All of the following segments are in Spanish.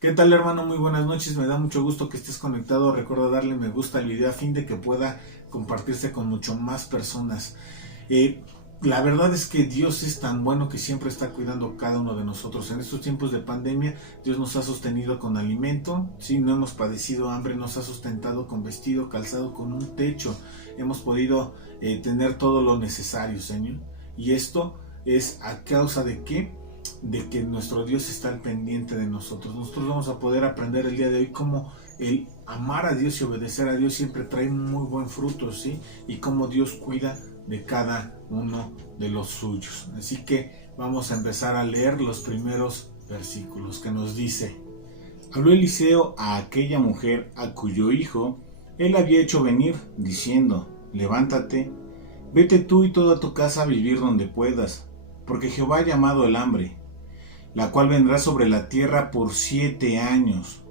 ¿Qué tal, hermano? Muy buenas noches, me da mucho gusto que estés conectado. Recuerda darle me gusta al video a fin de que pueda compartirse con mucho más personas. Eh, la verdad es que Dios es tan bueno que siempre está cuidando cada uno de nosotros. En estos tiempos de pandemia, Dios nos ha sostenido con alimento, sí, no hemos padecido hambre, nos ha sustentado con vestido, calzado, con un techo. Hemos podido tener todo lo necesario, Señor. Y esto es a causa de qué? De que nuestro Dios está al pendiente de nosotros. Nosotros vamos a poder aprender el día de hoy cómo el amar a Dios y obedecer a Dios siempre trae muy buen fruto, ¿sí? Y cómo Dios cuida de cada uno de los suyos. Así que vamos a empezar a leer los primeros versículos que nos dice: Habló Eliseo a aquella mujer a cuyo hijo él había hecho venir, diciendo: Levántate, vete tú y toda tu casa a vivir donde puedas, porque Jehová ha llamado el hambre, la cual vendrá sobre la tierra por 7 años.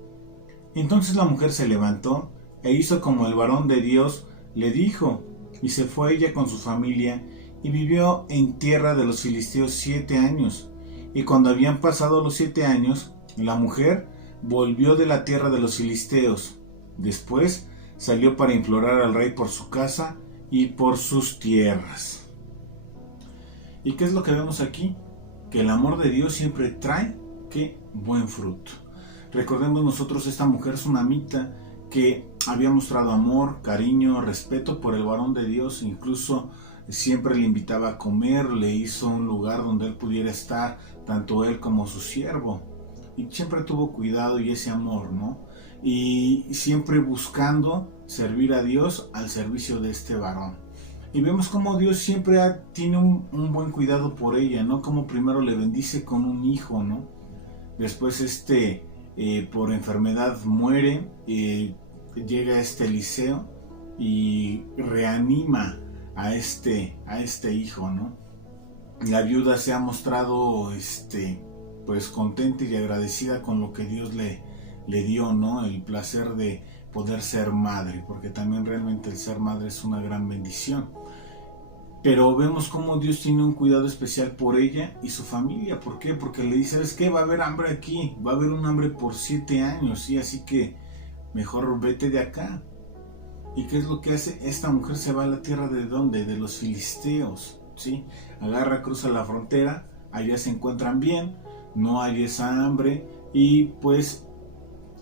Entonces la mujer se levantó e hizo como el varón de Dios le dijo, y se fue ella con su familia, y vivió en tierra de los filisteos 7 años. Y cuando habían pasado los 7 años, la mujer volvió de la tierra de los filisteos. Después salió para implorar al rey por su casa y por sus tierras. ¿Y qué es lo que vemos aquí? Que el amor de Dios siempre trae ¿qué? Buen fruto. Recordemos nosotros esta mujer sunamita que había mostrado amor, cariño, respeto por el varón de Dios, incluso siempre le invitaba a comer, le hizo un lugar donde él pudiera estar, tanto él como su siervo, y siempre tuvo cuidado y ese amor, ¿no? Y siempre buscando servir a Dios al servicio de este varón. Y vemos como Dios siempre tiene un buen cuidado por ella, ¿no? Como primero le bendice con un hijo, ¿no? Después por enfermedad muere, llega Eliseo y reanima a este hijo, ¿no? La viuda se ha mostrado pues contenta y agradecida con lo que Dios le dio, ¿no? El placer de poder ser madre, porque también realmente el ser madre es una gran bendición. Pero vemos cómo Dios tiene un cuidado especial por ella y su familia. ¿Por qué? Porque le dice, ¿sabes qué? Va a haber hambre aquí, va a haber un hambre por 7 años, ¿sí? Así que mejor vete de acá. ¿Y qué es lo que hace? Esta mujer se va a la tierra de ¿dónde? De los filisteos, ¿sí? Agarra, cruza la frontera, allá se encuentran bien, no hay esa hambre y pues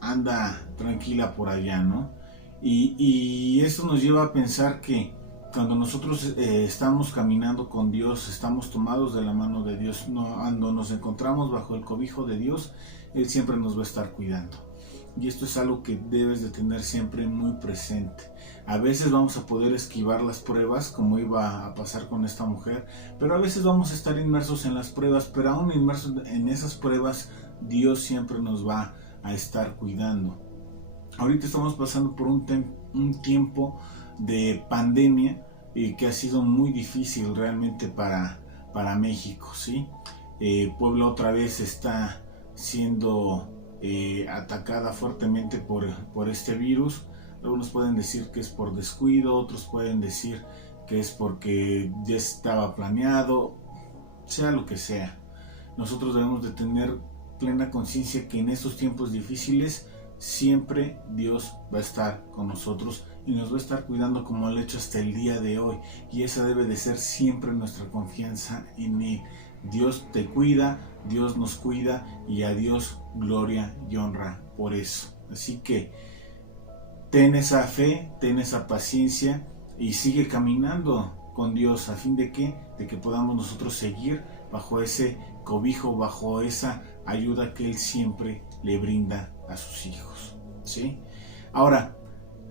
anda tranquila por allá, ¿no? Y eso nos lleva a pensar que cuando nosotros estamos caminando con Dios, estamos tomados de la mano de Dios, no, cuando nos encontramos bajo el cobijo de Dios, Él siempre nos va a estar cuidando. Y esto es algo que debes de tener siempre muy presente. A veces vamos a poder esquivar las pruebas, como iba a pasar con esta mujer, pero a veces vamos a estar inmersos en las pruebas, pero aún inmersos en esas pruebas, Dios siempre nos va a estar cuidando. Ahorita estamos pasando por un tiempo de pandemia que ha sido muy difícil realmente para México, ¿sí? Puebla otra vez está siendo atacada fuertemente por este virus. Algunos pueden decir que es por descuido, otros pueden decir que es porque ya estaba planeado, sea lo que sea. Nosotros debemos de tener plena conciencia que en estos tiempos difíciles siempre Dios va a estar con nosotros y nos va a estar cuidando como lo ha hecho hasta el día de hoy, y esa debe de ser siempre nuestra confianza en Él. Dios te cuida, Dios nos cuida y a Dios gloria y honra por eso. Así que ten esa fe, ten esa paciencia y sigue caminando con Dios a fin de que podamos nosotros seguir bajo ese cobijo, bajo esa ayuda que Él siempre le brinda a sus hijos, ¿sí? Ahora,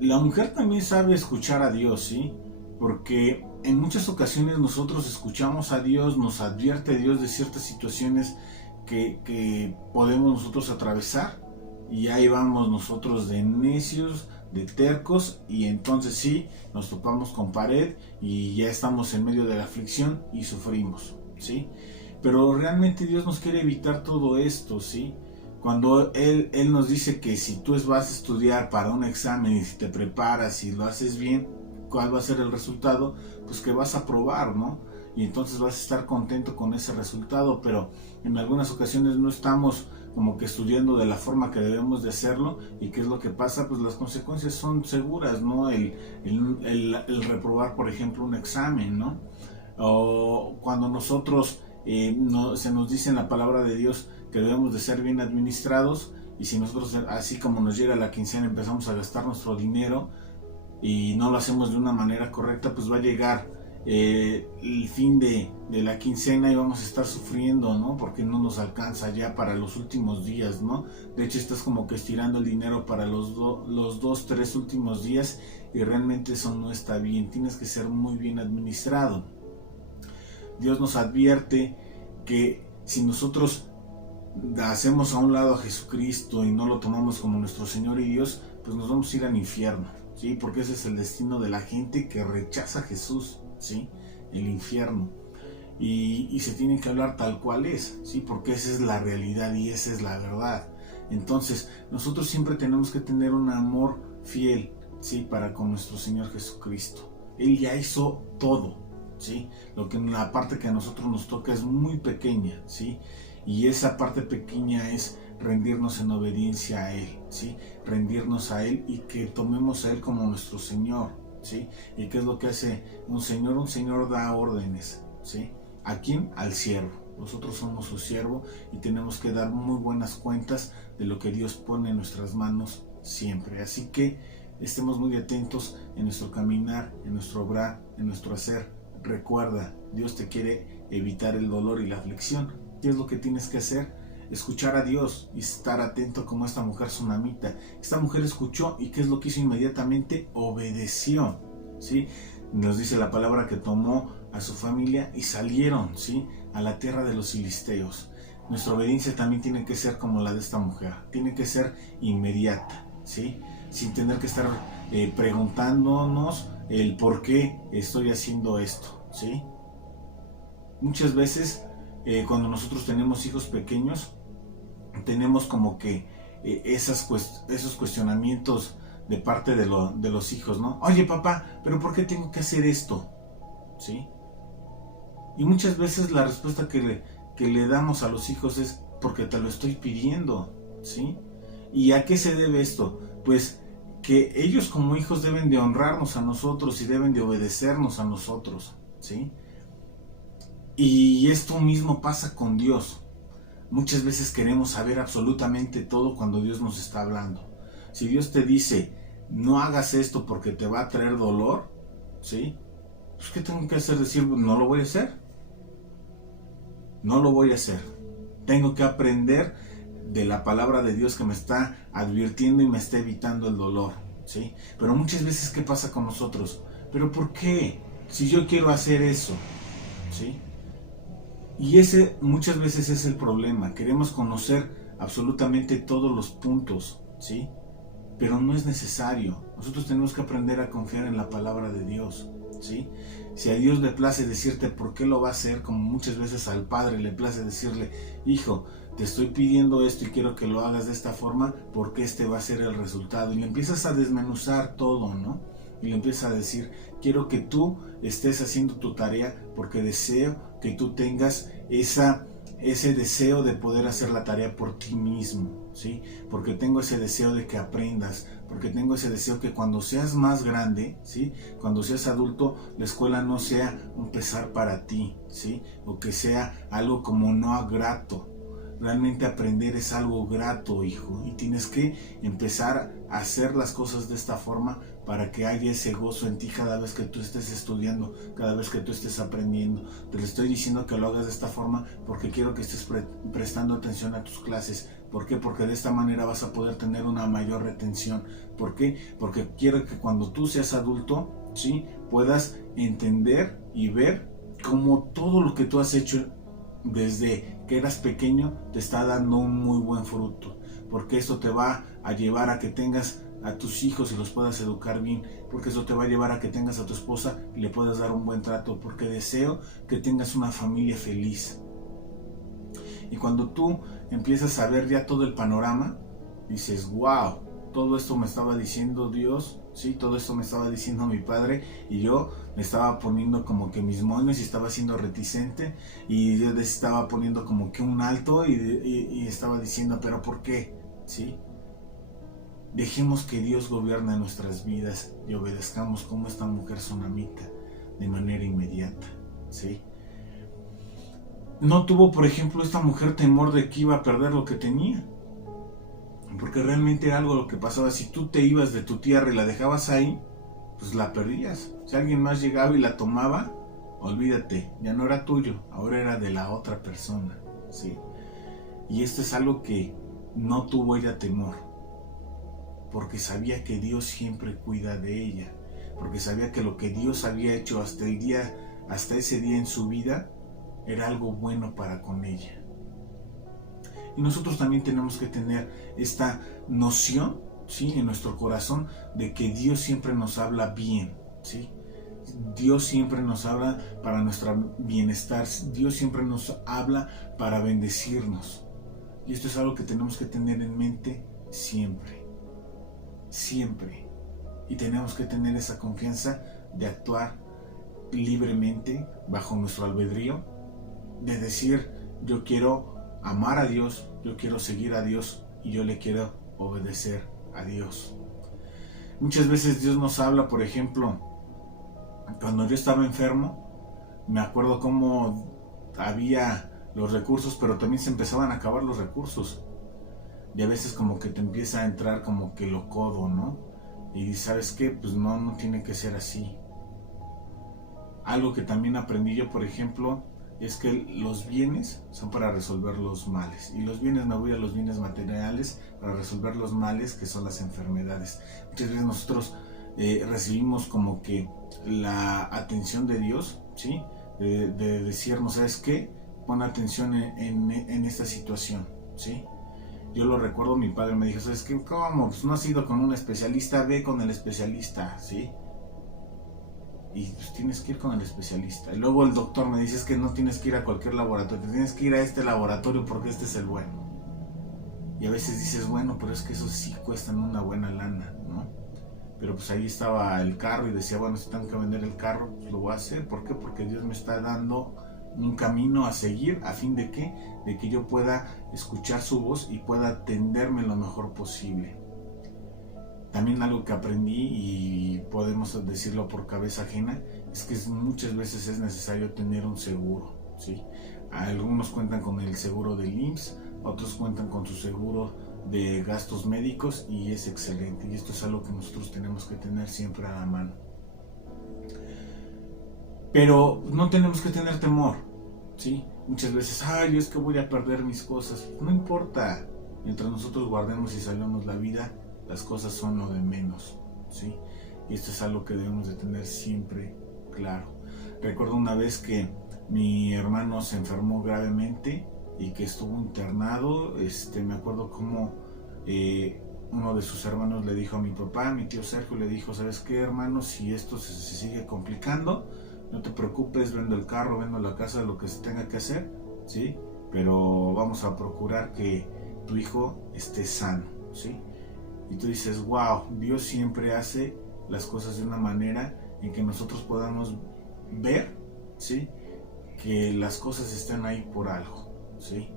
la mujer también sabe escuchar a Dios, ¿sí? Porque en muchas ocasiones nosotros escuchamos a Dios, nos advierte Dios de ciertas situaciones que podemos nosotros atravesar, y ahí vamos nosotros de necios, de tercos, y entonces sí, nos topamos con pared y ya estamos en medio de la aflicción y sufrimos, ¿sí? Pero realmente Dios nos quiere evitar todo esto, ¿sí? Cuando Él nos dice que si tú vas a estudiar para un examen y si te preparas y lo haces bien, ¿cuál va a ser el resultado? Pues que vas a probar, ¿no? Y entonces vas a estar contento con ese resultado, pero en algunas ocasiones no estamos como que estudiando de la forma que debemos de hacerlo. ¿Y qué es lo que pasa? Pues las consecuencias son seguras, ¿no? El reprobar, por ejemplo, un examen, ¿no? O cuando nosotros se nos dice en la palabra de Dios que debemos de ser bien administrados, y si nosotros, así como nos llega la quincena, empezamos a gastar nuestro dinero y no lo hacemos de una manera correcta, pues va a llegar el fin de la quincena y vamos a estar sufriendo, ¿no? Porque no nos alcanza ya para los últimos días, ¿no? De hecho, estás como que estirando el dinero para los 2, 3 últimos días, y realmente eso no está bien. Tienes que ser muy bien administrado. Dios nos advierte que si nosotros hacemos a un lado a Jesucristo y no lo tomamos como nuestro Señor y Dios, pues nos vamos a ir al infierno, ¿sí? Porque ese es el destino de la gente que rechaza a Jesús, ¿sí? El infierno. Y se tiene que hablar tal cual es, ¿sí? Porque esa es la realidad y esa es la verdad. Entonces, nosotros siempre tenemos que tener un amor fiel, ¿sí? Para con nuestro Señor Jesucristo. Él ya hizo todo, ¿sí? Lo que en la parte que a nosotros nos toca es muy pequeña, ¿sí? Y esa parte pequeña es rendirnos en obediencia a Él, ¿sí? Rendirnos a Él y que tomemos a Él como nuestro Señor, ¿sí? ¿Y qué es lo que hace un Señor? Un Señor da órdenes, ¿sí? ¿A quién? Al siervo. Nosotros somos su siervo y tenemos que dar muy buenas cuentas de lo que Dios pone en nuestras manos siempre. Así que estemos muy atentos en nuestro caminar, en nuestro obrar, en nuestro hacer. Recuerda, Dios te quiere evitar el dolor y la aflicción. ¿Qué es lo que tienes que hacer? Escuchar a Dios y estar atento como esta mujer sunamita. Esta mujer escuchó, y ¿qué es lo que hizo inmediatamente? Obedeció, ¿sí? Nos dice la palabra que tomó a su familia y salieron, ¿sí? A la tierra de los filisteos. Nuestra obediencia también tiene que ser como la de esta mujer. Tiene que ser inmediata, ¿sí? Sin tener que estar preguntándonos el por qué estoy haciendo esto, ¿sí? Muchas veces cuando nosotros tenemos hijos pequeños, tenemos como que esos cuestionamientos de parte de los hijos, ¿no? Oye, papá, ¿pero por qué tengo que hacer esto? ¿Sí? Y muchas veces la respuesta que le damos a los hijos es porque te lo estoy pidiendo, ¿sí? ¿Y a qué se debe esto? Pues que ellos como hijos deben de honrarnos a nosotros y deben de obedecernos a nosotros, ¿sí? Y esto mismo pasa con Dios. Muchas veces queremos saber absolutamente todo cuando Dios nos está hablando. Si Dios te dice, no hagas esto porque te va a traer dolor, ¿sí? Pues, ¿qué tengo que hacer? Decir, no lo voy a hacer. No lo voy a hacer. Tengo que aprender de la palabra de Dios que me está advirtiendo y me está evitando el dolor, ¿sí? Pero muchas veces, ¿qué pasa con nosotros? ¿Pero por qué? Si yo quiero hacer eso, ¿sí? Y ese muchas veces es el problema. Queremos conocer absolutamente todos los puntos, ¿sí? Pero no es necesario. Nosotros tenemos que aprender a confiar en la palabra de Dios, ¿sí? Si a Dios le place decirte por qué lo va a hacer, como muchas veces al padre le place decirle, hijo, te estoy pidiendo esto y quiero que lo hagas de esta forma porque este va a ser el resultado. Y le empiezas a desmenuzar todo, ¿no? Y le empiezas a decir, quiero que tú estés haciendo tu tarea porque deseo que tú tengas ese deseo de poder hacer la tarea por ti mismo, ¿sí? Porque tengo ese deseo de que aprendas, porque tengo ese deseo que cuando seas más grande, ¿sí? Cuando seas adulto, la escuela no sea un pesar para ti, ¿sí? O que sea algo como no grato. Realmente aprender es algo grato, hijo, y tienes que empezar a hacer las cosas de esta forma para que haya ese gozo en ti cada vez que tú estés estudiando, cada vez que tú estés aprendiendo. Te lo estoy diciendo que lo hagas de esta forma porque quiero que estés prestando atención a tus clases. ¿Por qué? Porque de esta manera vas a poder tener una mayor retención. ¿Por qué? Porque quiero que cuando tú seas adulto, ¿sí? Puedas entender y ver cómo todo lo que tú has hecho desde que eras pequeño te está dando un muy buen fruto, porque esto te va a llevar a que tengas a tus hijos y los puedas educar bien, porque eso te va a llevar a que tengas a tu esposa y le puedas dar un buen trato, porque deseo que tengas una familia feliz. Y cuando tú empiezas a ver ya todo el panorama, dices, wow, todo esto me estaba diciendo Dios, ¿sí? Todo esto me estaba diciendo mi padre y yo me estaba poniendo como que mis moños y estaba siendo reticente y yo les estaba poniendo como que un alto y estaba diciendo, pero ¿por qué? ¿Sí? Dejemos que Dios gobierne nuestras vidas y obedezcamos como esta mujer tsunamita de manera inmediata, ¿sí? No tuvo, por ejemplo, esta mujer temor de que iba a perder lo que tenía, porque realmente era algo lo que pasaba. Si tú te ibas de tu tierra y la dejabas ahí, pues la perdías. Si alguien más llegaba y la tomaba, olvídate, ya no era tuyo, ahora era de la otra persona, ¿sí? Y esto es algo que no tuvo ella temor, porque sabía que Dios siempre cuida de ella, porque sabía que lo que Dios había hecho hasta ese día en su vida, era algo bueno para con ella. Y nosotros también tenemos que tener esta noción, ¿sí?, en nuestro corazón de que Dios siempre nos habla bien, ¿sí? Dios siempre nos habla para nuestro bienestar, Dios siempre nos habla para bendecirnos. Y esto es algo que tenemos que tener en mente siempre, siempre. Y tenemos que tener esa confianza de actuar libremente bajo nuestro albedrío, de decir, yo quiero amar a Dios, yo quiero seguir a Dios y yo le quiero obedecer a Dios. Muchas veces Dios nos habla, por ejemplo, cuando yo estaba enfermo, me acuerdo cómo había los recursos, pero también se empezaban a acabar los recursos. Y a veces como que te empieza a entrar como que lo codo, ¿no? Y ¿sabes qué? Pues no tiene que ser así. Algo que también aprendí yo, por ejemplo, es que los bienes son para resolver los males. Y los bienes, me voy a los bienes materiales para resolver los males, que son las enfermedades. Muchas veces nosotros recibimos como que la atención de Dios, ¿sí? De decirnos, ¿sabes qué? Pon atención en esta situación, ¿sí? Yo lo recuerdo, mi padre me dijo, ¿sabes qué? ¿Cómo? Pues no has ido con un especialista, ve con el especialista, ¿sí? Y pues tienes que ir con el especialista. Y luego el doctor me dice, es que no tienes que ir a cualquier laboratorio, tienes que ir a este laboratorio porque este es el bueno. Y a veces dices, bueno, pero es que esos sí cuestan una buena lana, ¿no? Pero pues ahí estaba el carro y decía, bueno, si tengo que vender el carro, pues lo voy a hacer. ¿Por qué? Porque Dios me está dando un camino a seguir, a fin de que yo pueda escuchar su voz y pueda atenderme lo mejor posible. También algo que aprendí, y podemos decirlo por cabeza ajena, es que muchas veces es necesario tener un seguro, ¿sí? Algunos cuentan con el seguro del IMSS, otros cuentan con su seguro de gastos médicos y es excelente. Y esto es algo que nosotros tenemos que tener siempre a la mano. Pero no tenemos que tener temor, ¿sí? Muchas veces, ay, es que voy a perder mis cosas. No importa, mientras nosotros guardemos y salvemos la vida, las cosas son lo de menos, ¿sí? Y esto es algo que debemos de tener siempre claro. Recuerdo una vez que mi hermano se enfermó gravemente y que estuvo internado. Me acuerdo cómo uno de sus hermanos le dijo a mi papá, mi tío Sergio, le dijo, ¿sabes qué, hermano? Si esto se sigue complicando, no te preocupes, vendo el carro, vendo la casa, lo que se tenga que hacer, ¿sí? Pero vamos a procurar que tu hijo esté sano, ¿sí? Y tú dices, wow, Dios siempre hace las cosas de una manera en que nosotros podamos ver, ¿sí?, que las cosas están ahí por algo, ¿sí?,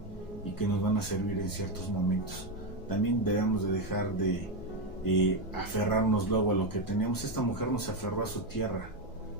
y que nos van a servir en ciertos momentos. También debemos de dejar de aferrarnos luego a lo que teníamos. Esta mujer no se aferró a su tierra,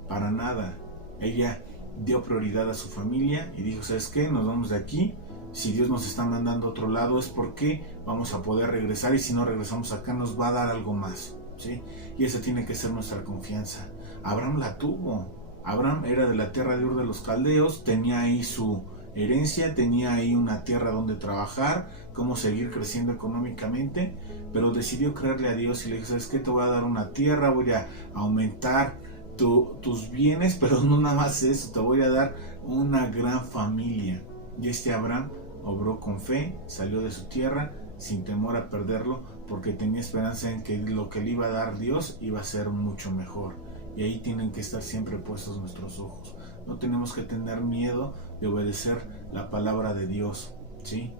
para nada. Ella dio prioridad a su familia y dijo, ¿sabes qué? Nos vamos de aquí. Si Dios nos está mandando a otro lado es porque vamos a poder regresar, y si no regresamos acá nos va a dar algo más, ¿sí? Y esa tiene que ser nuestra confianza. Abraham la tuvo. Abraham era de la tierra de Ur de los Caldeos, tenía ahí su herencia, tenía ahí una tierra donde trabajar, cómo seguir creciendo económicamente, pero decidió creerle a Dios y le dijo, ¿sabes qué? Te voy a dar una tierra, voy a aumentar tus bienes, pero no nada más eso, te voy a dar una gran familia. Y Abraham obró con fe, salió de su tierra sin temor a perderlo, porque tenía esperanza en que lo que le iba a dar Dios iba a ser mucho mejor. Y ahí tienen que estar siempre puestos nuestros ojos. No tenemos que tener miedo de obedecer la palabra de Dios, ¿sí?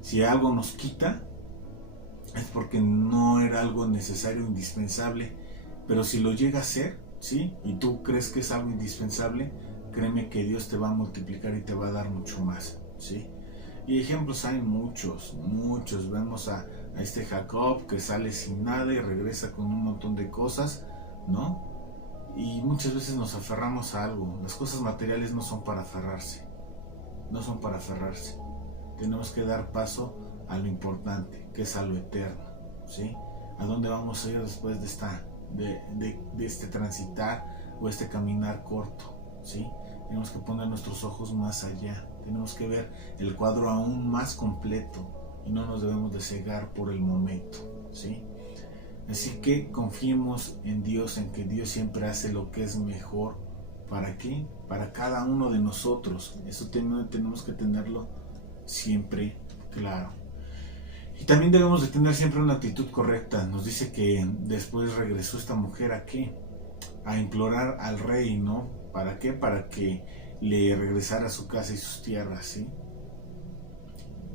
Si algo nos quita, es porque no era algo necesario, indispensable, pero si lo llega a hacer, ¿sí? Y tú crees que es algo indispensable, créeme que Dios te va a multiplicar y te va a dar mucho más, ¿sí? Y ejemplos hay muchos, muchos. Vemos a este Jacob que sale sin nada y regresa con un montón de cosas, ¿no? Y muchas veces nos aferramos a algo. Las cosas materiales no son para aferrarse, no son para aferrarse. Tenemos que dar paso a lo importante, que es a lo eterno, ¿sí? ¿A dónde vamos a ir después de este transitar o este caminar corto, ¿sí? Tenemos que poner nuestros ojos más allá, tenemos que ver el cuadro aún más completo y no nos debemos de cegar por el momento, ¿sí? Así que confiemos en Dios, en que Dios siempre hace lo que es mejor. ¿Para qué? Para cada uno de nosotros. Eso tenemos que tenerlo siempre claro. Y también debemos de tener siempre una actitud correcta. Nos dice que después regresó esta mujer ¿a qué? A implorar al rey, ¿no? ¿Para qué? Para que le regresara a su casa y sus tierras, ¿sí?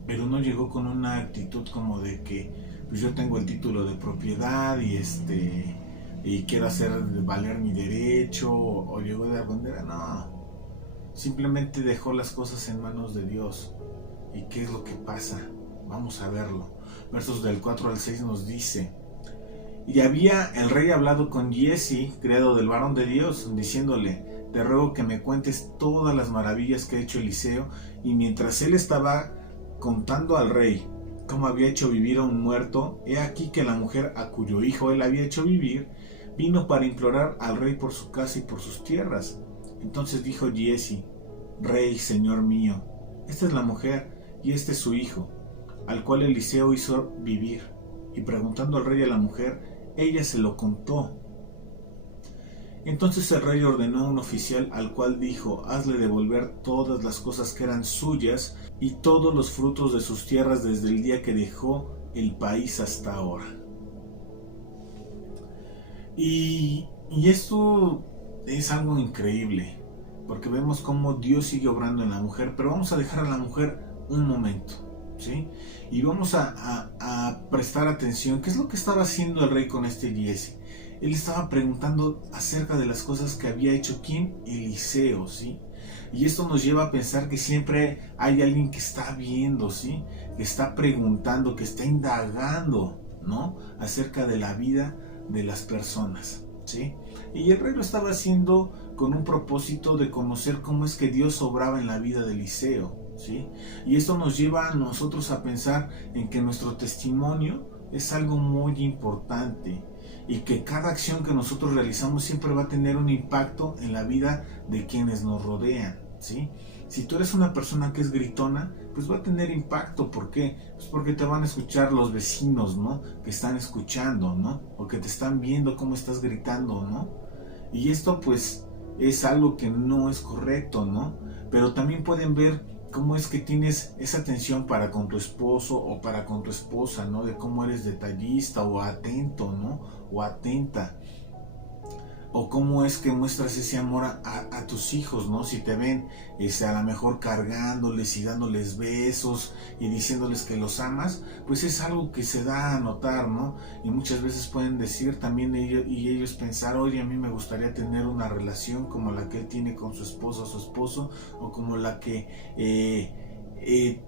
Pero no llegó con una actitud como de que pues yo tengo el título de propiedad y quiero hacer valer mi derecho, o llegó de bandera. No, simplemente dejó las cosas en manos de Dios. ¿Y qué es lo que pasa? Vamos a verlo. Versos del 4 al 6 nos dice: y había el rey hablado con Giezi, criado del varón de Dios, diciéndole: te ruego que me cuentes todas las maravillas que ha hecho Eliseo. Y mientras él estaba contando al rey cómo había hecho vivir a un muerto, he aquí que la mujer a cuyo hijo él había hecho vivir, vino para implorar al rey por su casa y por sus tierras. Entonces dijo Giezi: rey, señor mío, esta es la mujer y este es su hijo, al cual Eliseo hizo vivir. Y preguntando al rey a la mujer, ella se lo contó. Entonces el rey ordenó a un oficial, al cual dijo: hazle devolver todas las cosas que eran suyas y todos los frutos de sus tierras desde el día que dejó el país hasta ahora. Y esto es algo increíble, porque vemos cómo Dios sigue obrando en la mujer, pero vamos a dejar a la mujer un momento, ¿sí? Y vamos a prestar atención. ¿Qué es lo que estaba haciendo el rey con este Giezi? Él estaba preguntando acerca de las cosas que había hecho ¿quién? Eliseo, ¿sí? Y esto nos lleva a pensar que siempre hay alguien que está viendo, ¿sí? Que está preguntando, que está indagando, ¿no? Acerca de la vida de las personas, ¿sí? Y el rey lo estaba haciendo con un propósito de conocer cómo es que Dios obraba en la vida de Eliseo, ¿sí? Y esto nos lleva a nosotros a pensar en que nuestro testimonio es algo muy importante y que cada acción que nosotros realizamos siempre va a tener un impacto en la vida de quienes nos rodean, ¿sí? Si tú eres una persona que es gritona, pues va a tener impacto. ¿Por qué? Pues porque te van a escuchar los vecinos, ¿no? Que están escuchando, ¿no? O que te están viendo cómo estás gritando, ¿no? Y esto pues es algo que no es correcto, ¿no? Pero también pueden ver cómo es que tienes esa atención para con tu esposo o para con tu esposa, ¿no? De cómo eres detallista o atento, ¿no? O atenta. O cómo es que muestras ese amor a tus hijos, ¿no? Si te ven a lo mejor cargándoles y dándoles besos y diciéndoles que los amas, pues es algo que se da a notar, ¿no? Y muchas veces pueden decir también ellos pensar: oye, a mí me gustaría tener una relación como la que él tiene con su esposa o su esposo, o como la que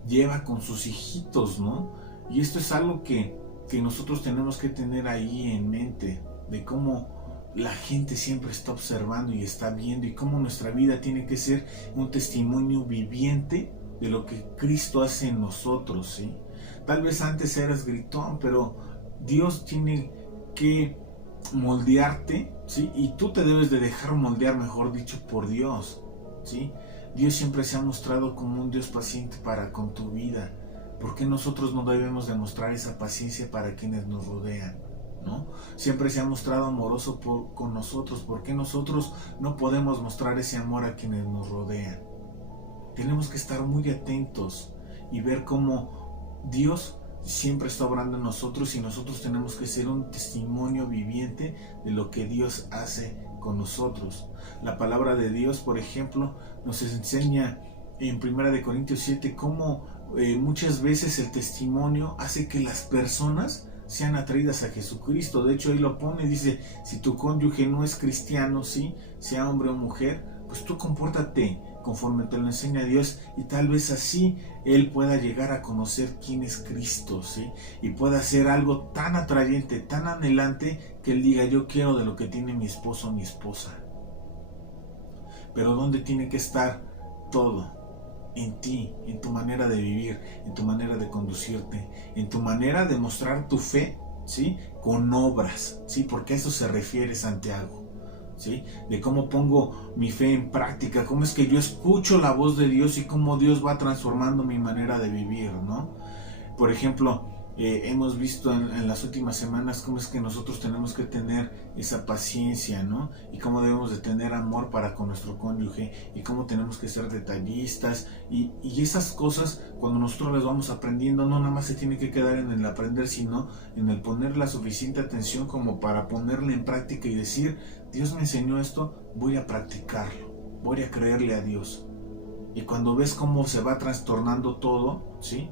lleva con sus hijitos, ¿no? Y esto es algo que nosotros tenemos que tener ahí en mente, de cómo la gente siempre está observando y está viendo, y cómo nuestra vida tiene que ser un testimonio viviente de lo que Cristo hace en nosotros, ¿sí? Tal vez antes eras gritón, pero Dios tiene que moldearte, ¿sí? Y tú te debes de dejar moldear, mejor dicho, por Dios, ¿sí? Dios siempre se ha mostrado como un Dios paciente para con tu vida. ¿Por qué nosotros no debemos demostrar esa paciencia para quienes nos rodean? ¿No? Siempre se ha mostrado amoroso con nosotros. ¿Por qué nosotros no podemos mostrar ese amor a quienes nos rodean? Tenemos que estar muy atentos y ver cómo Dios siempre está obrando en nosotros, y nosotros tenemos que ser un testimonio viviente de lo que Dios hace con nosotros. La palabra de Dios, por ejemplo, nos enseña en 1 Corintios 7 cómo muchas veces el testimonio hace que las personas sean atraídas a Jesucristo. De hecho, ahí lo pone, dice, si tu cónyuge no es cristiano, ¿sí? Sea hombre o mujer, pues tú compórtate conforme te lo enseña Dios, y tal vez así él pueda llegar a conocer quién es Cristo, ¿sí? Y pueda hacer algo tan atrayente, tan anhelante, que él diga, yo quiero de lo que tiene mi esposo o mi esposa. Pero ¿dónde tiene que estar todo? En ti, en tu manera de vivir, en tu manera de conducirte, en tu manera de mostrar tu fe, ¿sí? Con obras, ¿sí? Porque a eso se refiere Santiago, ¿sí? De cómo pongo mi fe en práctica, cómo es que yo escucho la voz de Dios y cómo Dios va transformando mi manera de vivir, ¿no? Por ejemplo, hemos visto en las últimas semanas cómo es que nosotros tenemos que tener esa paciencia, ¿no? Y cómo debemos de tener amor para con nuestro cónyuge, y cómo tenemos que ser detallistas, y esas cosas, cuando nosotros las vamos aprendiendo, no nada más se tiene que quedar en el aprender, sino en el poner la suficiente atención como para ponerla en práctica y decir, Dios me enseñó esto, voy a practicarlo, voy a creerle a Dios. Y cuando ves cómo se va trastornando todo, ¿sí?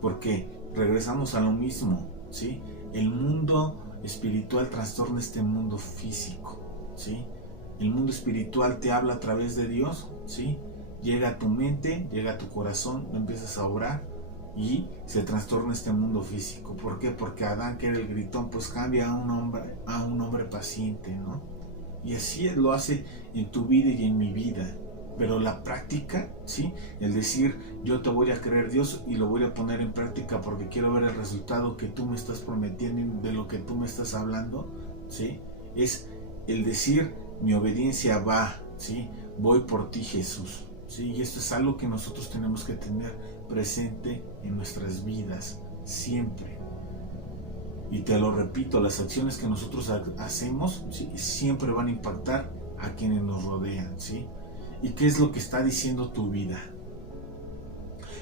Porque regresamos a lo mismo, ¿sí? El mundo espiritual trastorna este mundo físico, ¿sí? El mundo espiritual te habla a través de Dios, ¿sí? Llega a tu mente, llega a tu corazón, lo empiezas a orar y se trastorna este mundo físico. ¿Por qué? Porque Adán, que era el gritón, pues cambia a un hombre paciente, ¿no? Y así lo hace en tu vida y en mi vida. Pero la práctica, ¿sí? El decir, yo te voy a creer, Dios, y lo voy a poner en práctica porque quiero ver el resultado que tú me estás prometiendo, de lo que tú me estás hablando, ¿sí? Es el decir, mi obediencia va, ¿sí? Voy por ti, Jesús, ¿sí? Y esto es algo que nosotros tenemos que tener presente en nuestras vidas, siempre. Y te lo repito, las acciones que nosotros hacemos, ¿sí? Siempre van a impactar a quienes nos rodean, ¿sí? ¿Y qué es lo que está diciendo tu vida?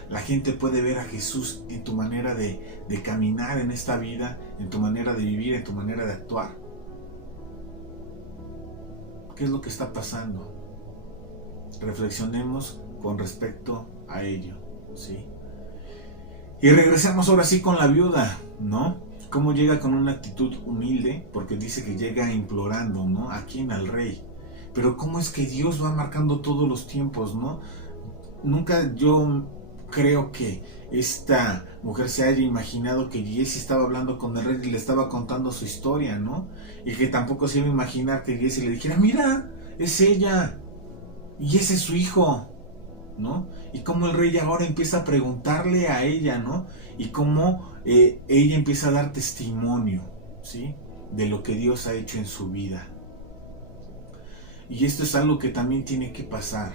La gente puede ver a Jesús en tu manera de caminar en esta vida, en tu manera de vivir, en tu manera de actuar. ¿Qué es lo que está pasando? Reflexionemos con respecto a ello, ¿sí? Y regresamos ahora sí con la viuda, ¿no? Cómo llega con una actitud humilde, porque dice que llega implorando, ¿no? ¿A quién? Al rey. Pero cómo es que Dios va marcando todos los tiempos, ¿no? Nunca yo creo que esta mujer se haya imaginado que Giesi estaba hablando con el rey y le estaba contando su historia, ¿no? Y que tampoco se iba a imaginar que Giesi le dijera, mira, es ella, y ese es su hijo, ¿no? Y cómo el rey ahora empieza a preguntarle a ella, ¿no? Y cómo ella empieza a dar testimonio, ¿sí? De lo que Dios ha hecho en su vida. Y esto es algo que también tiene que pasar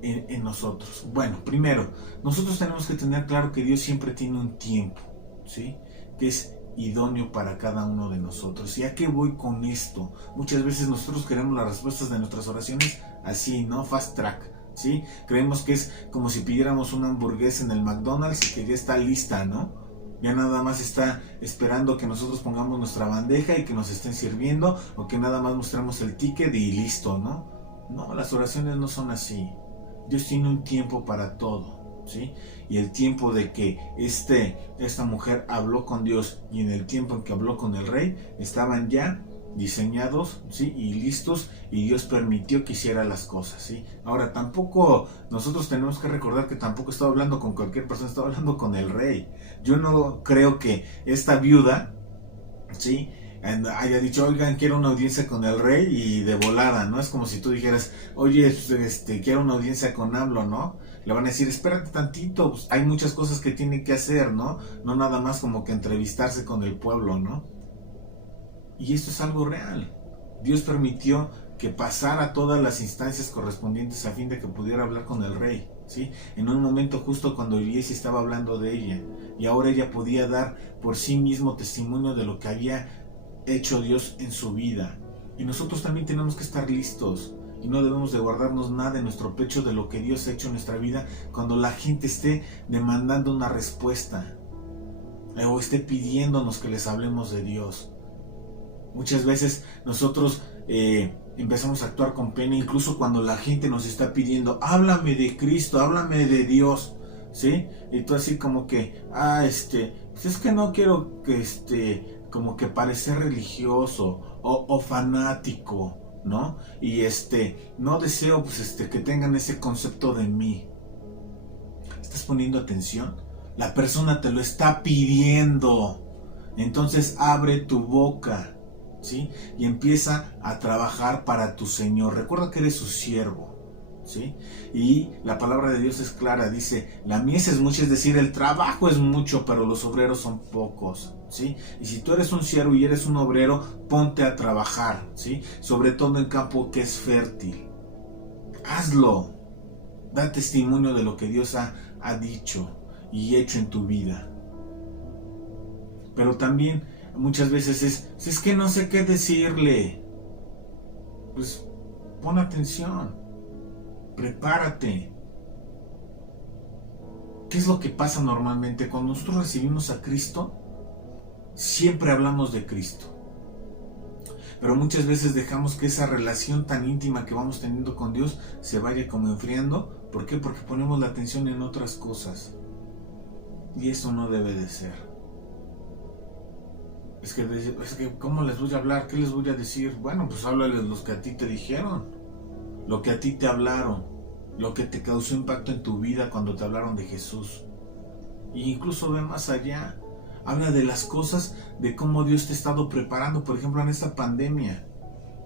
en nosotros. Bueno, primero, nosotros tenemos que tener claro que Dios siempre tiene un tiempo, ¿sí? Que es idóneo para cada uno de nosotros. ¿Y a qué voy con esto? Muchas veces nosotros queremos las respuestas de nuestras oraciones así, ¿no? Fast track, ¿sí? Creemos que es como si pidiéramos una hamburguesa en el McDonald's y que ya está lista, ¿no? Ya nada más está esperando que nosotros pongamos nuestra bandeja y que nos estén sirviendo, o que nada más mostremos el ticket y listo, ¿no? No, las oraciones no son así. Dios tiene un tiempo para todo, ¿sí? Y el tiempo de que esta mujer habló con Dios y en el tiempo en que habló con el rey, estaban ya diseñados, ¿sí? Y listos, y Dios permitió que hiciera las cosas, ¿sí? Ahora, tampoco nosotros tenemos que recordar que tampoco estaba hablando con cualquier persona, estaba hablando con el rey. Yo no creo que esta viuda, ¿sí?, haya dicho, oigan, quiero una audiencia con el rey, y de volada, ¿no? Es como si tú dijeras, oye, quiero una audiencia con AMLO, ¿no? Le van a decir, espérate tantito, pues hay muchas cosas que tiene que hacer, ¿no? No nada más como que entrevistarse con el pueblo, ¿no? Y esto es algo real. Dios permitió que pasara todas las instancias correspondientes a fin de que pudiera hablar con el rey, ¿sí? En un momento justo cuando Giesi estaba hablando de ella, y ahora ella podía dar por sí mismo testimonio de lo que había hecho Dios en su vida. Y nosotros también tenemos que estar listos, y no debemos de guardarnos nada en nuestro pecho de lo que Dios ha hecho en nuestra vida cuando la gente esté demandando una respuesta o esté pidiéndonos que les hablemos de Dios. Muchas veces nosotros empezamos a actuar con pena, incluso cuando la gente nos está pidiendo, háblame de Cristo, háblame de Dios, ¿sí? Y tú así como que, Si es que no quiero que como que parecer religioso o fanático, ¿no? Y no deseo pues que tengan ese concepto de mí. ¿Estás poniendo atención? La persona te lo está pidiendo. Entonces abre tu boca, ¿sí? Y empieza a trabajar para tu Señor. Recuerda que eres su siervo, ¿sí? Y la palabra de Dios es clara, dice, la mies es mucha, es decir, el trabajo es mucho, pero los obreros son pocos, ¿sí? Y si tú eres un siervo y eres un obrero, ponte a trabajar, ¿sí? Sobre todo en campo que es fértil. Hazlo. Da testimonio de lo que Dios ha dicho y hecho en tu vida. Pero también muchas veces es que no sé qué decirle. Pues pon atención, prepárate. ¿Qué es lo que pasa normalmente? Cuando nosotros recibimos a Cristo, siempre hablamos de Cristo. Pero muchas veces dejamos que esa relación tan íntima que vamos teniendo con Dios se vaya como enfriando. ¿Por qué? Porque ponemos la atención en otras cosas. Y eso no debe de ser. Es que ¿cómo les voy a hablar? ¿Qué les voy a decir? Bueno, pues háblales los que a ti te dijeron, lo que a ti te hablaron, lo que te causó impacto en tu vida cuando te hablaron de Jesús. E incluso ve más allá. Habla de las cosas, de cómo Dios te ha estado preparando. Por ejemplo, en esta pandemia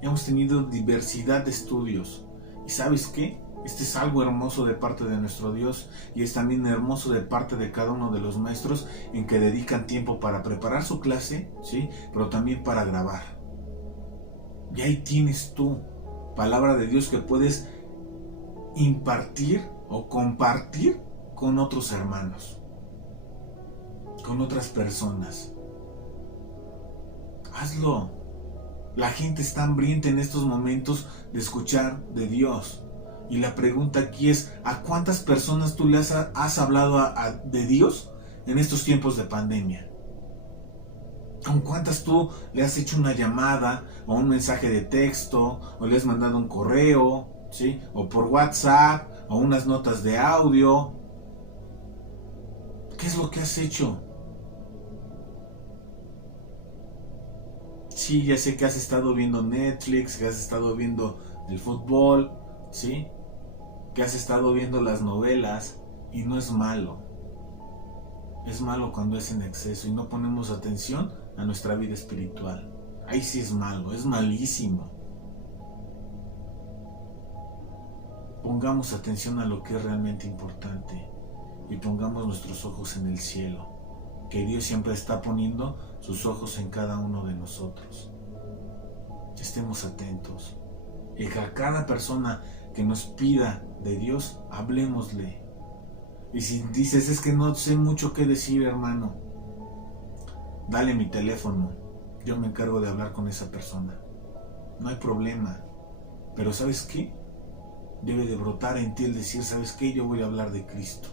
hemos tenido diversidad de estudios. ¿Y sabes qué? Este es algo hermoso de parte de nuestro Dios y es también hermoso de parte de cada uno de los maestros en que dedican tiempo para preparar su clase, ¿sí? Pero también para grabar. Y ahí tienes tú, palabra de Dios que puedes impartir o compartir con otros hermanos, con otras personas. Hazlo. La gente está hambrienta en estos momentos de escuchar de Dios. Y la pregunta aquí es, ¿a cuántas personas tú le has hablado de Dios en estos tiempos de pandemia? ¿Con cuántas tú le has hecho una llamada o un mensaje de texto o le has mandado un correo, ¿sí? O por WhatsApp o unas notas de audio? ¿Qué es lo que has hecho? Sí, ya sé que has estado viendo Netflix, que has estado viendo el fútbol, ¿sí? Que has estado viendo las novelas y no es malo. Es malo cuando es en exceso y no ponemos atención a nuestra vida espiritual. Ahí sí es malo, es malísimo. Pongamos atención a lo que es realmente importante y pongamos nuestros ojos en el cielo, que Dios siempre está poniendo sus ojos en cada uno de nosotros. Estemos atentos y que a cada persona que nos pida de Dios, hablemosle. Y si dices, es que no sé mucho qué decir, hermano, dale mi teléfono, yo me encargo de hablar con esa persona. No hay problema. Pero ¿sabes qué? Debe de brotar en ti el decir, ¿sabes qué? Yo voy a hablar de Cristo.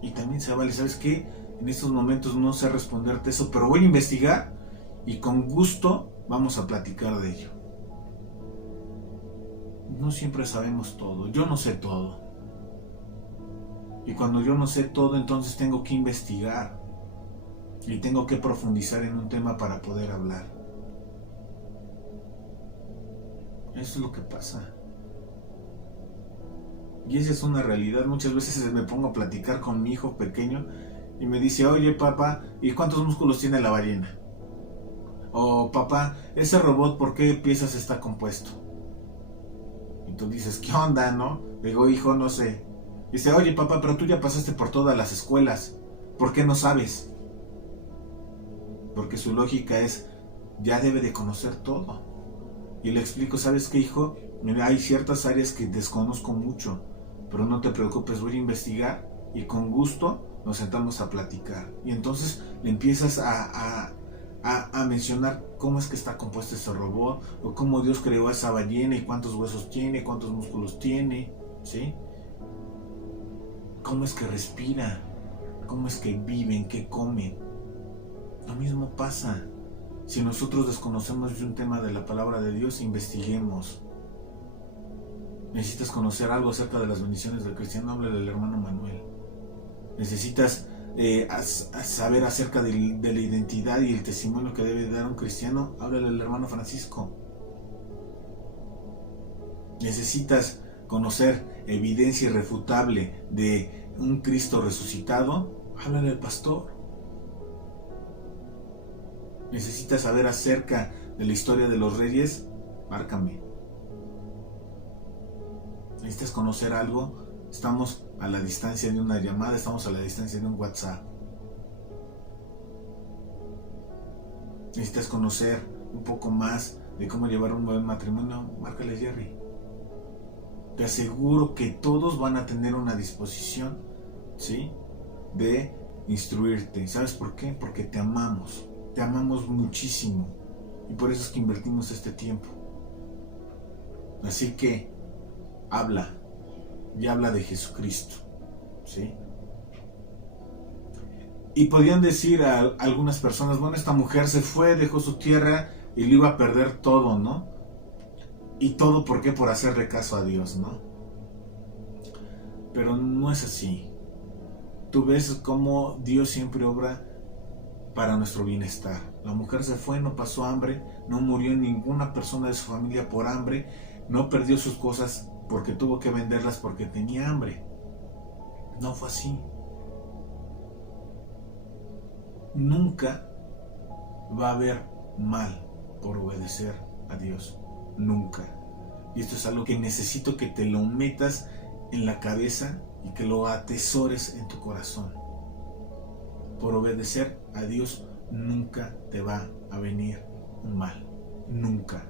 Y también se vale, ¿sabes qué? En estos momentos no sé responderte eso, pero voy a investigar y con gusto vamos a platicar de ello. No siempre sabemos todo, yo no sé todo. Y cuando yo no sé todo, entonces tengo que investigar y tengo que profundizar en un tema para poder hablar. Eso es lo que pasa. Y esa es una realidad. Muchas veces me pongo a platicar con mi hijo pequeño y me dice, oye papá, ¿y cuántos músculos tiene la ballena? O papá, ese robot, ¿por qué piezas está compuesto? Y tú dices, ¿qué onda, no? Le digo, hijo, no sé. Dice, oye papá, pero tú ya pasaste por todas las escuelas, ¿por qué no sabes? Porque su lógica es, ya debe de conocer todo. Y le explico, ¿sabes qué, hijo? Mira, hay ciertas áreas que desconozco mucho, pero no te preocupes, voy a investigar y con gusto nos sentamos a platicar. Y entonces le empiezas a mencionar cómo es que está compuesto ese robot, o cómo Dios creó a esa ballena y cuántos huesos tiene, cuántos músculos tiene, ¿sí? Cómo es que respira, cómo es que viven, qué comen. Lo mismo pasa. Si nosotros desconocemos de un tema de la palabra de Dios, investiguemos. Necesitas conocer algo acerca de las bendiciones del cristiano, háblale al hermano Manuel. Necesitas a saber acerca de la identidad y el testimonio que debe dar un cristiano, háblale al hermano Francisco. Necesitas conocer evidencia irrefutable de un Cristo resucitado, háblale al pastor. Necesitas saber acerca de la historia de los reyes, márcame. Necesitas conocer algo, estamos a la distancia de una llamada, estamos a la distancia de un WhatsApp. Necesitas conocer un poco más de cómo llevar un buen matrimonio, márcale a Jerry. Te aseguro que todos van a tener una disposición, ¿sí?, de instruirte. ¿Sabes por qué? Porque te amamos muchísimo y por eso es que invertimos este tiempo. Así que habla y habla de Jesucristo, ¿sí? Y podían decir a algunas personas, bueno, esta mujer se fue, dejó su tierra y lo iba a perder todo, ¿no? Y todo, ¿por qué? Por hacerle caso a Dios, ¿no? Pero no es así. Tú ves cómo Dios siempre obra para nuestro bienestar. La mujer se fue, no pasó hambre, no murió ninguna persona de su familia por hambre, no perdió sus cosas porque tuvo que venderlas porque tenía hambre. No fue así. Nunca va a haber mal por obedecer a Dios. Nunca. Y esto es algo que necesito que te lo metas en la cabeza y que lo atesores en tu corazón. Por obedecer a Dios nunca te va a venir un mal. Nunca.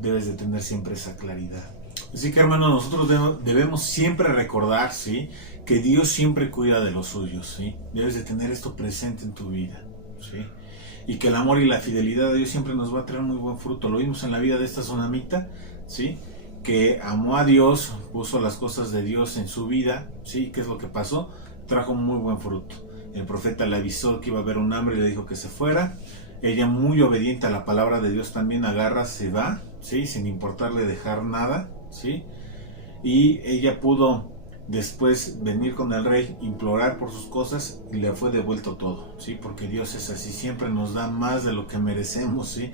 Debes de tener siempre esa claridad. Así que, hermanos, nosotros debemos siempre recordar, ¿sí?, que Dios siempre cuida de los suyos, ¿sí? Debes de tener esto presente en tu vida, ¿sí? Y que el amor y la fidelidad a Dios siempre nos va a traer muy buen fruto. Lo vimos en la vida de esta tsunamita, ¿sí?, que amó a Dios, puso las cosas de Dios en su vida, ¿sí? ¿Qué es lo que pasó? Trajo muy buen fruto. El profeta le avisó que iba a haber un hambre y le dijo que se fuera. Ella, muy obediente a la palabra de Dios, también agarra, se va, ¿sí?, sin importarle dejar nada, ¿sí? Y ella pudo después venir con el rey, implorar por sus cosas y le fue devuelto todo, ¿sí? Porque Dios es así, siempre nos da más de lo que merecemos, ¿sí?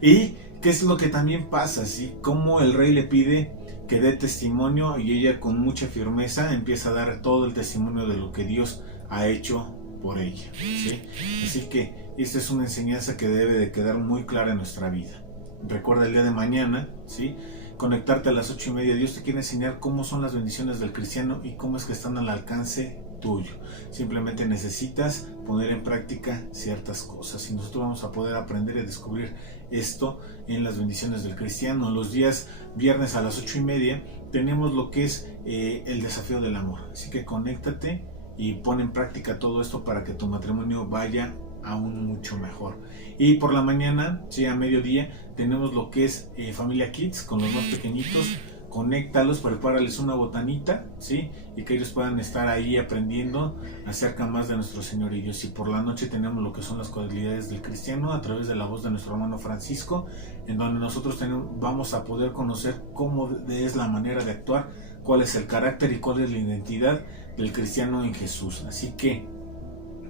Y qué es lo que también pasa, ¿sí? Como el rey le pide que dé testimonio y ella con mucha firmeza empieza a dar todo el testimonio de lo que Dios ha hecho por ella, ¿sí? Así que esta es una enseñanza que debe de quedar muy clara en nuestra vida. Recuerda el día de mañana, ¿sí?, conectarte a las 8:30. Dios te quiere enseñar cómo son las bendiciones del cristiano y cómo es que están al alcance tuyo. Simplemente necesitas poner en práctica ciertas cosas y nosotros vamos a poder aprender y descubrir esto en las bendiciones del cristiano. Los días viernes a las 8:30 tenemos lo que es el desafío del amor. Así que conéctate y pon en práctica todo esto para que tu matrimonio vaya aún mucho mejor. Y por la mañana, sí, a mediodía, tenemos lo que es Familia Kids con los más pequeñitos. Conéctalos, prepárales una botanita, ¿sí?, y que ellos puedan estar ahí aprendiendo acerca más de nuestro Señor y Dios. Y por la noche tenemos lo que son las cualidades del cristiano a través de la voz de nuestro hermano Francisco, en donde nosotros vamos a poder conocer cómo es la manera de actuar, cuál es el carácter y cuál es la identidad del cristiano en Jesús. Así que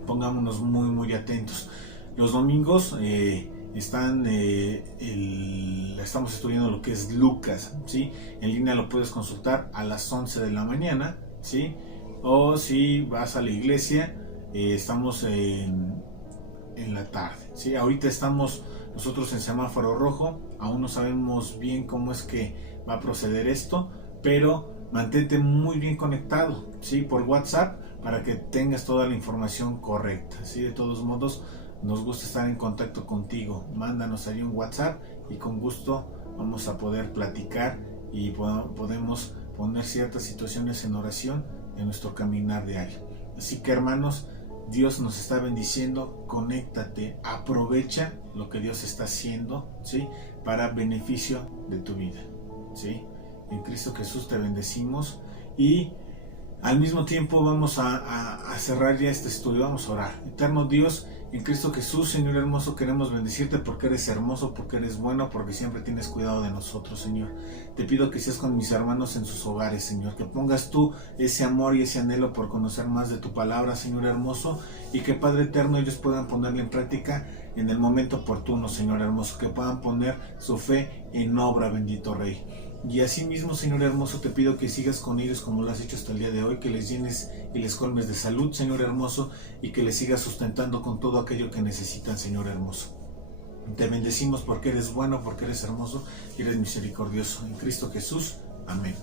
pongámonos muy muy atentos. Los domingos estamos estudiando lo que es Lucas, ¿sí? En línea lo puedes consultar a las 11 de la mañana, ¿sí? O si vas a la iglesia, estamos en la tarde, ¿sí? Ahorita estamos nosotros en semáforo rojo, aún no sabemos bien cómo es que va a proceder esto, pero mantente muy bien conectado, ¿sí?, por WhatsApp, para que tengas toda la información correcta, ¿sí? De todos modos, nos gusta estar en contacto contigo. Mándanos ahí un WhatsApp y con gusto vamos a poder platicar y podemos poner ciertas situaciones en oración en nuestro caminar diario. Así que, hermanos, Dios nos está bendiciendo. Conéctate, aprovecha lo que Dios está haciendo, ¿sí?, para beneficio de tu vida, ¿sí? En Cristo Jesús te bendecimos y al mismo tiempo vamos a cerrar ya este estudio. Vamos a orar. Eterno Dios En Cristo Jesús, Señor hermoso, queremos bendecirte porque eres hermoso, porque eres bueno, porque siempre tienes cuidado de nosotros, Señor. Te pido que seas con mis hermanos en sus hogares, Señor, que pongas tú ese amor y ese anhelo por conocer más de tu palabra, Señor hermoso, y que, Padre eterno, ellos puedan ponerla en práctica en el momento oportuno, Señor hermoso, que puedan poner su fe en obra, bendito Rey. Y asimismo, Señor hermoso, te pido que sigas con ellos como lo has hecho hasta el día de hoy, que les llenes y les colmes de salud, Señor hermoso, y que les sigas sustentando con todo aquello que necesitan, Señor hermoso. Te bendecimos porque eres bueno, porque eres hermoso y eres misericordioso. En Cristo Jesús. Amén.